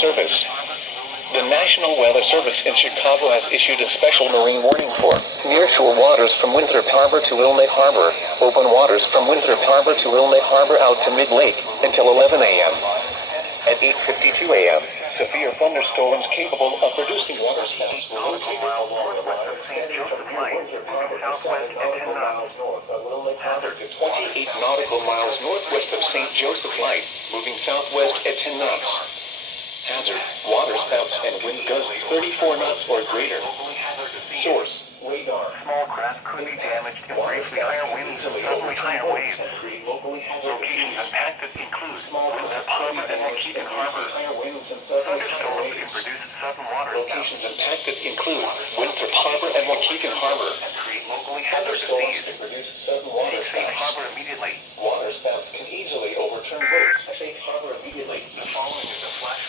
Service. The National Weather Service in Chicago has issued a special marine warning for nearshore waters from Winthrop Harbor to Wilmette Harbor, open waters from Winthrop Harbor to Wilmette Harbor out to mid-lake until 11 a.m. At 8:52 a.m., severe thunderstorms capable of producing waterspouts were located along the line of St. Joseph Light, southwest of 10 miles north of Wilmette Harbor to 28 nautical miles northwest of St. Joseph Light, moving southwest at 10 knots. Hazard, waterspouts and wind gusts 34 knots or greater. Source, radar. Small craft could be damaged in briefly higher winds and suddenly higher waves. Locations impacted include Winthrop Harbor and Waukegan Harbor. Thunderstorms can produce sudden water Locations impacted include Winthrop Harbor and Waukegan Harbor. and create locally hazardous seas. Take safe harbor immediately. Waterspouts can easily overturn boats. Safe harbor immediately. The following is a flash